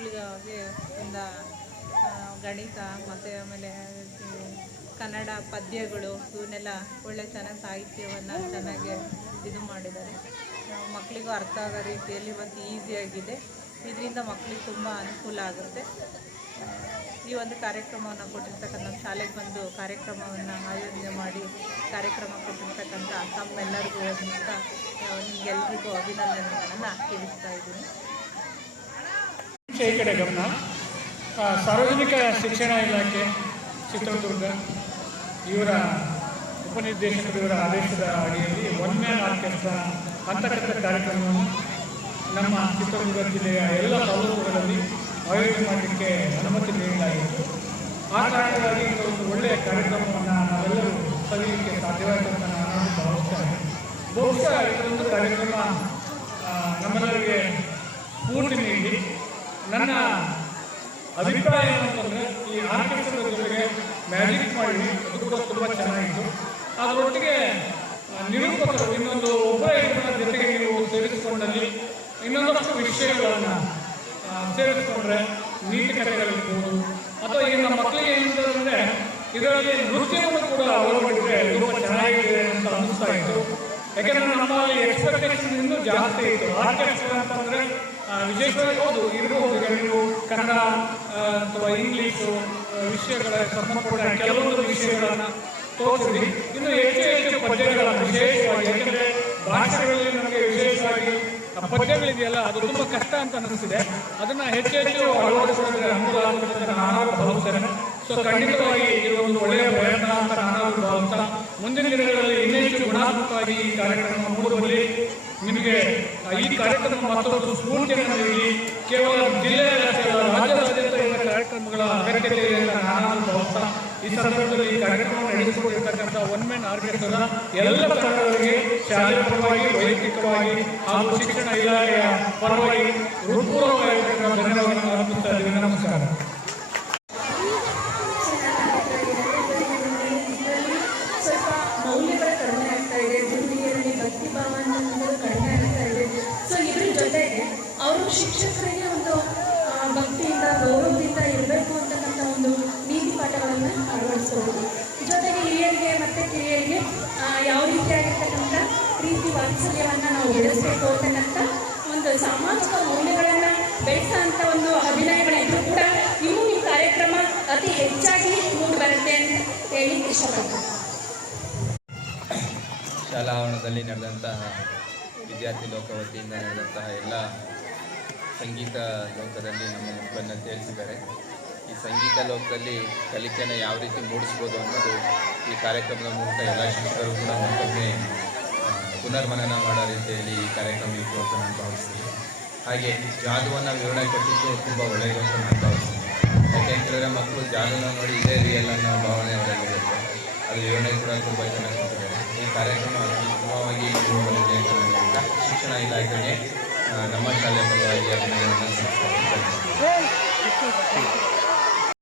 ಮಕ್ಕಳಿಗೆ ಆ, ಗಣಿತ ಮತ್ತು ಆಮೇಲೆ ಕನ್ನಡ ಪದ್ಯಗಳು ಇವನ್ನೆಲ್ಲ ಒಳ್ಳೆ ಚೆನ್ನಾಗಿ ಸಾಹಿತ್ಯವನ್ನು ಚೆನ್ನಾಗಿ ಇದು ಮಾಡಿದ್ದಾರೆ. ಮಕ್ಕಳಿಗೂ ಅರ್ಥ ಆಗೋ ರೀತಿಯಲ್ಲಿ ಮತ್ತು ಈಸಿಯಾಗಿದೆ ಇದರಿಂದ ಮಕ್ಕಳಿಗೆ ತುಂಬ ಅನುಕೂಲ ಆಗುತ್ತೆ. ಈ ಒಂದು ಕಾರ್ಯಕ್ರಮವನ್ನು ಕೊಟ್ಟಿರ್ತಕ್ಕಂಥ ಶಾಲೆಗೆ ಬಂದು ಕಾರ್ಯಕ್ರಮವನ್ನು ಆಯೋಜನೆ ಮಾಡಿ ಕಾರ್ಯಕ್ರಮ ಕೊಟ್ಟಿರ್ತಕ್ಕಂಥ ತಮ್ಮೆಲ್ಲರಿಗೂ ಅಂತ ನಿಮಗೆಲ್ರಿಗೂ ಅಭಿನಂದನೆಗಳನ್ನು ತಿಳಿಸ್ತಾ ಇದ್ದೀನಿ. ಈ ಕಡೆ ಗಮನ ಸಾರ್ವಜನಿಕ ಶಿಕ್ಷಣ ಇಲಾಖೆ, ಚಿತ್ರದುರ್ಗ, ಇವರ ಉಪನಿರ್ದೇಶಕರು ಇವರ ಆದೇಶದ ಅಡಿಯಲ್ಲಿ ಒನ್ ಮ್ಯಾನ್ ಆರ್ಕೆಸ್ಟ್ರಾ ಕಾರ್ಯಕ್ರಮವನ್ನು ನಮ್ಮ ಚಿತ್ರದುರ್ಗ ಜಿಲ್ಲೆಯ ಎಲ್ಲ ತಾಲೂಕುಗಳಲ್ಲಿ ಆಯೋಜನೆ ಮಾಡಲಿಕ್ಕೆ ಅನುಮತಿ ನೀಡಲಾಗಿತ್ತು. ಆ ಕಾರಣದಲ್ಲಿ ಇದು ಒಂದು ಒಳ್ಳೆಯ ಕಾರ್ಯಕ್ರಮವನ್ನು ನಾವೆಲ್ಲರೂ ಸವಿಯಲಿಕ್ಕೆ ಸಾಧ್ಯವಾಯಿತು ಅಂತ ನಾನು ಭಾವಿಸ್ತೇನೆ ಬಹುಶಃ ಇದೊಂದು ಕಾರ್ಯಕ್ರಮ ನಮ್ಮೆಲ್ಲರಿಗೆ ಸ್ಫೂರ್ತಿ ನೀಡಿ ನನ್ನ ಅಭಿಪ್ರಾಯ ಏನಂತಂದ್ರೆ ಈ ಆರ್ಕೆಸ್ಟ್ರಾದ ಜೊತೆಗೆ ಮ್ಯಾಜಿಕ್ ಮಾಡಿ ಅದು ಕೂಡ ತುಂಬ ಚೆನ್ನಾಗಿತ್ತು. ಅದರೊಟ್ಟಿಗೆ ನಿರೂಪಕರು, ಇನ್ನೊಂದು ಒಬ್ಬರ ಇಬ್ಬರ ಜೊತೆಗೆ ನೀವು ಸೇರಿಸಿಕೊಂಡಲ್ಲಿ ಇನ್ನೊಂದಷ್ಟು ವಿಷಯಗಳನ್ನು ಸೇರಿಸಿಕೊಂಡ್ರೆ ನೀತಿ ಕಥೆಗಳಿರ್ಬೋದು. ಅಥವಾ ಈಗ ನಮ್ಮ ಮಕ್ಕಳಿಗೆ ಏನಂತಂದ್ರೆ ಇದರಲ್ಲಿ ನೃತ್ಯವನ್ನು ಕೂಡ ಒಳಗೊಂಡಿದ್ರೆ ತುಂಬ ಚೆನ್ನಾಗಿದೆ ಅಂತ ಅನಿಸ್ತಾ ಇತ್ತು. ಯಾಕಂದ್ರೆ ನಮ್ಮಲ್ಲಿ ಎಕ್ಸ್ಪೆಕ್ಟೇಷನ್ ಇನ್ನೂ ಜಾಸ್ತಿ ಇತ್ತು. ಆರ್ಕೆಸ್ಟ್ರಾ ಅಂತಂದ್ರೆ ವಿಶೇಷವಾಗಿ ಹೌದು ಇರಬಹುದು ಈಗ ಕನ್ನಡ ಅಥವಾ ಇಂಗ್ಲೀಷು ವಿಷಯಗಳ ಸಂಬಂಧಪಟ್ಟ ಕೆಲವೊಂದು ವಿಷಯಗಳನ್ನು ತೋರಿಸಿದ್ವಿ. ಇನ್ನು ಹೆಚ್ಚು ಹೆಚ್ಚು ಪದ್ಯಗಳ ವಿಶೇಷವಾಗಿ, ಯಾಕಂದ್ರೆ ಭಾಷೆಗಳಲ್ಲಿ ನಮಗೆ ವಿಶೇಷವಾಗಿ ಪದ್ಯಗಳಿದೆಯಲ್ಲ, ಅದು ತುಂಬಾ ಕಷ್ಟ ಅಂತ ಅನಿಸಿದೆ ಅದನ್ನ ಹೆಚ್ಚು ಹೆಚ್ಚು ಅಳವಡಿಸಿದ್ರೆ ಅನುಕೂಲ ಆಗುತ್ತೆ ನಾನು ಭಾವಿಸ್ತೇನೆ. ಸೊ ಖಂಡಿತವಾಗಿ ಇದು ಒಂದು ಒಳ್ಳೆಯ ಪ್ರಯತ್ನ ಅಂತ ನಾನು ಭಾವಿಸ್ತಾ ಮುಂದಿನ ದಿನಗಳಲ್ಲಿ ಇನ್ನೆಷ್ಟು ಗುಣಾತ್ಮಕವಾಗಿ ಈ ಕಾರ್ಯಕ್ರಮ ಮೂಡುವಲ್ಲಿ ನಿಮಗೆ ಈ ಕಾರ್ಯಕ್ರಮ ಮತ್ತೊಂದು ಸ್ಫೂರ್ತಿಯನ್ನು ನೀಡಿ ಕೇವಲ ಜಿಲ್ಲೆಯ ಕಾರ್ಯಕ್ರಮಗಳ ಅಗತ್ಯತೆ ನಾನು ಈ ಸಂದರ್ಭದಲ್ಲಿ ಈ ಕಾರ್ಯಕ್ರಮ ನಡೆಸಿಕೊಂಡಿರ್ತಕ್ಕಂಥ ಒನ್ ಮ್ಯಾನ್ ಆರ್ಕೆಸ್ಟ್ರಾ ಎಲ್ಲ ತಂಡಗಳಿಗೆ ಶಾಲೆಯ ಪರವಾಗಿ, ವೈಯಕ್ತಿಕವಾಗಿ ಹಾಗೂ ಶಿಕ್ಷಣ ಇಲಾಖೆಯ ಪರವಾಗಿ ಋತುಪೂರ್ವಕ ಧನ್ಯವಾದಗಳನ್ನು ಅರ್ಪಿಸ್ತಾ ಇದ್ದೀನಿ. ನಮಸ್ಕಾರ. ಪ್ರೀತಿ ವಾತ್ಸಲ್ಯವನ್ನು ನಾವು ಬೆಳೆಸಬೇಕು ಅಂತಕ್ಕಂಥ ಒಂದು ಸಾಮಾಜಿಕ ಮೌಲ್ಯಗಳನ್ನು ಬೆಳೆಸೋಂಥ ಒಂದು ಅಭಿನಯಗಳಿದ್ರು ಕೂಡ ಇನ್ನೂ ಈ ಕಾರ್ಯಕ್ರಮ ಅತಿ ಹೆಚ್ಚಾಗಿ ಮೂಡಿ ಬರುತ್ತೆ ಅಂತ ಹೇಳಿ ಇಷ್ಟಪಡ್ತೀನಿ. ಶಾಲಾ ನಡೆದಂತಹ ವಿದ್ಯಾರ್ಥಿ ಲೋಕ ವತಿಯಿಂದ ನಡೆದಂತಹ ಎಲ್ಲ ಸಂಗೀತ ಲೋಕದಲ್ಲಿ ನಮ್ಮ ಮಕ್ಕಳನ್ನು ತಿಳಿಸಿದ್ದಾರೆ ಈ ಸಂಗೀತ ಲೋಕದಲ್ಲಿ ಕಲಿಕೆಯನ್ನು ಯಾವ ರೀತಿ ಮೂಡಿಸ್ಬೋದು ಅನ್ನೋದು ಈ ಕಾರ್ಯಕ್ರಮದ ಮೂಲಕ ಎಲ್ಲ ಶಿಕ್ಷಕರು ಕೂಡ ಮತ್ತೊಮ್ಮೆ ಪುನರ್ಮನನ ಮಾಡೋ ರೀತಿಯಲ್ಲಿ ಈ ಕಾರ್ಯಕ್ರಮ ಇತ್ತು ಅಂತ ನಾನು ಭಾವಿಸ್ತೀನಿ. ಹಾಗೆ ಜಾದುವನ್ನು ವಿವರಣೆ ಕೊಟ್ಟಿದ್ದು ತುಂಬ ಒಳ್ಳೆಯದು ಅಂತ ನಾನು ಭಾವಿಸ್ತೀನಿ. ಯಾಕೆ ಮಕ್ಕಳು ಜಾದುನ ನೋಡಿ ಇದೇ ರಿಯಲ್ ಅನ್ನೋ ಭಾವನೆ ಅವರಲ್ಲಿರುತ್ತೆ ಅದು ವಿವರಣೆ ಕೂಡ ತುಂಬ ಚೆನ್ನಾಗಿ ಈ ಕಾರ್ಯಕ್ರಮ ಅತ್ಯುತ್ತಮವಾಗಿ ಬಂದಿದೆ ಅಂತ ನಾನು ಶಿಕ್ಷಣ ಇಲಾಖೆಗೆ ನಮ್ಮ ಶಾಲೆ ಪರವಾಗಿ ಅಭಿನಂದನೆ.